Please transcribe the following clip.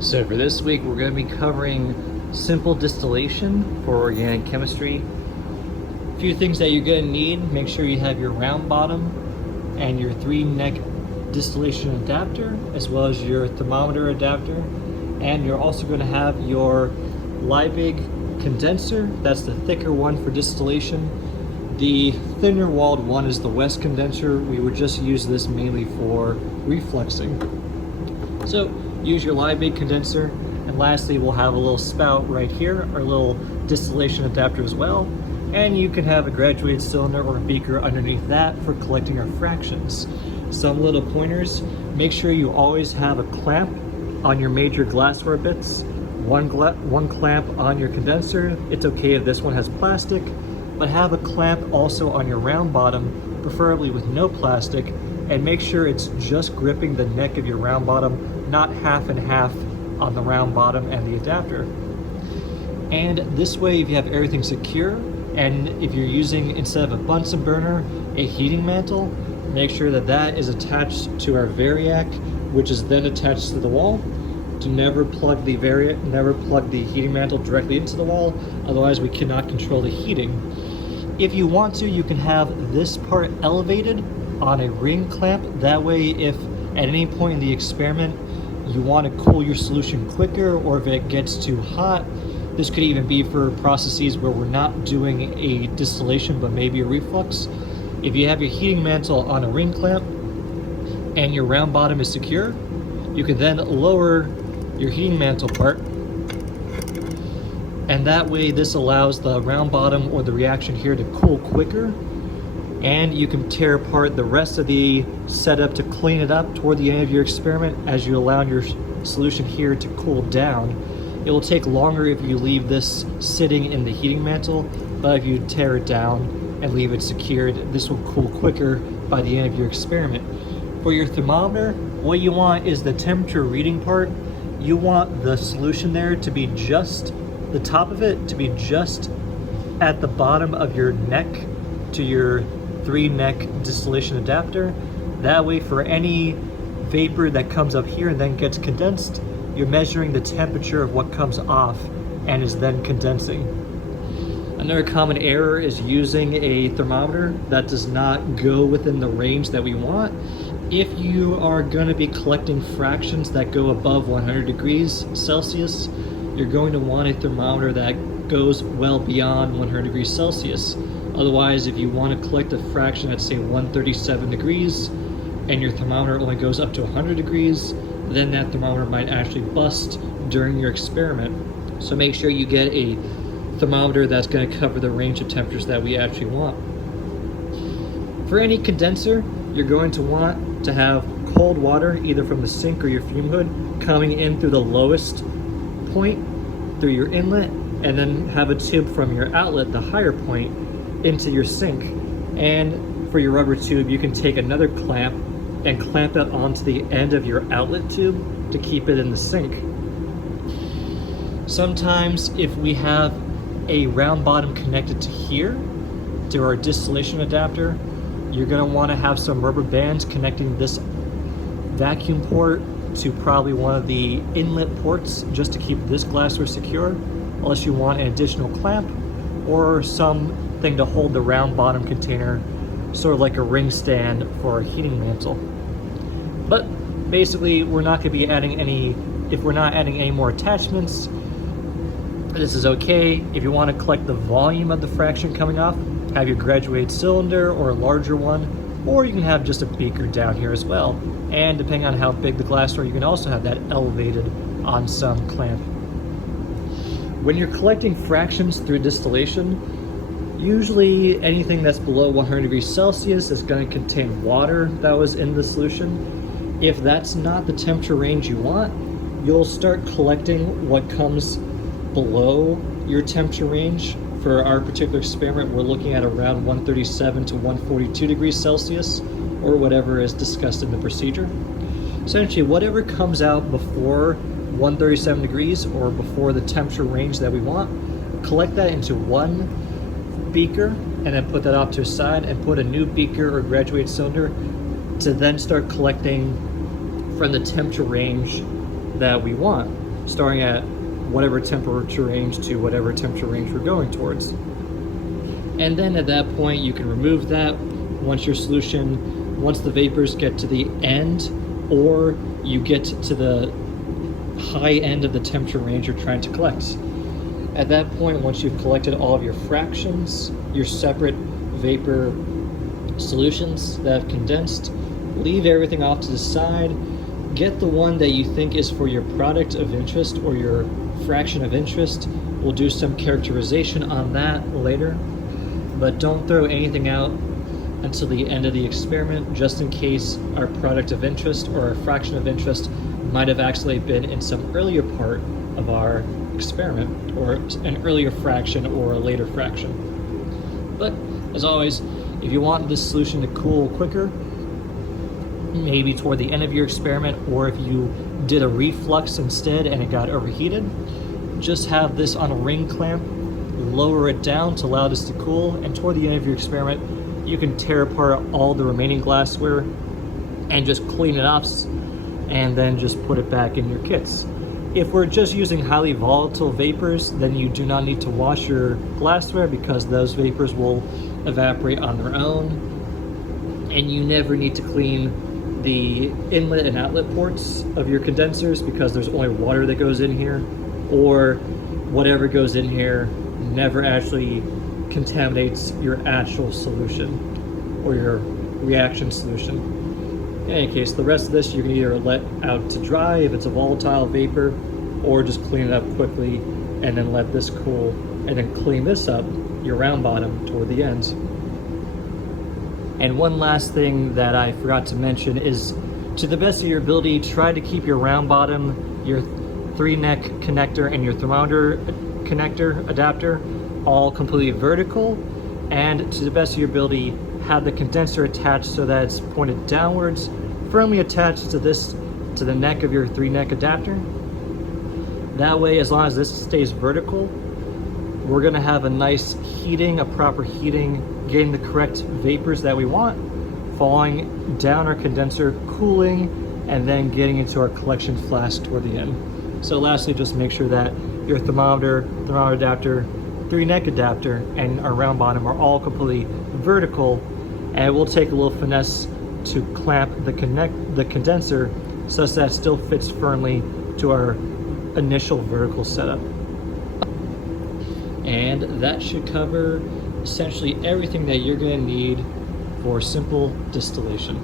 So for this week, we're going to be covering simple distillation for organic chemistry. A few things that you're going to need: make sure you have your round bottom and your 3-neck distillation adapter, as well as your thermometer adapter. And you're also going to have your Liebig condenser. That's the thicker one for distillation. The thinner walled one is the West condenser. We would just use this mainly for refluxing. So use your Liebig condenser. And lastly, we'll have a little spout right here, our little distillation adapter as well. And you can have a graduated cylinder or a beaker underneath that for collecting our fractions. Some little pointers: make sure you always have a clamp on your major glassware bits. One clamp on your condenser. It's okay if this one has plastic, but have a clamp also on your round bottom, preferably with no plastic, and make sure it's just gripping the neck of your round bottom, not half and half on the round bottom and the adapter. And this way, if you have everything secure, and if you're using, instead of a Bunsen burner, a heating mantle, make sure that that is attached to our variac, which is then attached to the wall. To never plug the heating mantle directly into the wall, otherwise we cannot control the heating. If you want to, you can have this part elevated on a ring clamp. That way, if at any point in the experiment you want to cool your solution quicker, or if it gets too hot, this could even be for processes where we're not doing a distillation but maybe a reflux. If you have your heating mantle on a ring clamp and your round bottom is secure, you can then lower your heating mantle part, and that way this allows the round bottom or the reaction here to cool quicker, and you can tear apart the rest of the setup to clean it up toward the end of your experiment as you allow your solution here to cool down. It will take longer if you leave this sitting in the heating mantle, but if you tear it down and leave it secured, this will cool quicker by the end of your experiment. For your thermometer, what you want is the temperature reading part. You want the solution there to be just, the top of it to be just at the bottom of your neck to your 3-neck distillation adapter. That way, for any vapor that comes up here and then gets condensed, you're measuring the temperature of what comes off and is then condensing. Another common error is using a thermometer that does not go within the range that we want. If you are going to be collecting fractions that go above 100 degrees Celsius, you're going to want a thermometer that goes well beyond 100 degrees Celsius. Otherwise, if you want to collect a fraction at say 137 degrees and your thermometer only goes up to 100 degrees, then that thermometer might actually bust during your experiment. So make sure you get a thermometer that's going to cover the range of temperatures that we actually want. For any condenser, you're going to want to have cold water, either from the sink or your fume hood, coming in through the lowest point through your inlet, and then have a tube from your outlet, the higher point, into your sink. And for your rubber tube, you can take another clamp and clamp it onto the end of your outlet tube to keep it in the sink. Sometimes if we have a round bottom connected to here, to our distillation adapter, you're going to want to have some rubber bands connecting this vacuum port to probably one of the inlet ports, just to keep this glassware secure, unless you want an additional clamp or something to hold the round bottom container, sort of like a ring stand for a heating mantle. But basically, we're not going to be adding any, if we're not adding any more attachments, this is okay. If you want to collect the volume of the fraction coming off, have your graduated cylinder or a larger one, or you can have just a beaker down here as well. And depending on how big the glassware, you can also have that elevated on some clamp. When you're collecting fractions through distillation, usually anything that's below 100 degrees Celsius is going to contain water that was in the solution. If that's not the temperature range you want, you'll start collecting what comes below your temperature range. For our particular experiment, we're looking at around 137 to 142 degrees Celsius, or whatever is discussed in the procedure. Essentially, whatever comes out before 137 degrees or before the temperature range that we want, collect that into one beaker and then put that off to a side, and put a new beaker or graduated cylinder to then start collecting from the temperature range that we want. starting at whatever temperature range to whatever temperature range we're going towards. And then at that point, you can remove that once the vapors get to the end, or you get to the high end of the temperature range you're trying to collect. At that point, once you've collected all of your fractions, your separate vapor solutions that have condensed, leave everything off to the side. Get the one that you think is for your product of interest or your fraction of interest. We'll do some characterization on that later, but don't throw anything out until the end of the experiment, just in case our product of interest or our fraction of interest might have actually been in some earlier part of our experiment, or an earlier fraction or a later fraction. But as always, if you want this solution to cool quicker, maybe toward the end of your experiment, or if you did a reflux instead and it got overheated, just have this on a ring clamp, lower it down to allow this to cool, and toward the end of your experiment, you can tear apart all the remaining glassware and just clean it off, and then just put it back in your kits. If we're just using highly volatile vapors, then you do not need to wash your glassware because those vapors will evaporate on their own, and you never need to clean the inlet and outlet ports of your condensers because there's only water that goes in here, or whatever goes in here never actually contaminates your actual solution or your reaction solution. In any case, the rest of this you can either let out to dry if it's a volatile vapor, or just clean it up quickly and then let this cool, and then clean this up, your round bottom, toward the end. And one last thing that I forgot to mention is, to the best of your ability, try to keep your round bottom, your 3-neck connector, and your thermometer connector adapter all completely vertical, and to the best of your ability, have the condenser attached so that it's pointed downwards, firmly attached to the neck of your 3-neck adapter. That way, as long as this stays vertical, we're gonna have a nice heating, a proper heating, getting the correct vapors that we want, falling down our condenser, cooling, and then getting into our collection flask toward the end. So lastly, just make sure that your thermometer adapter, 3-neck adapter, and our round bottom are all completely vertical, and we'll take a little finesse to clamp the condenser such that it still fits firmly to our initial vertical setup. And that should cover essentially everything that you're going to need for simple distillation.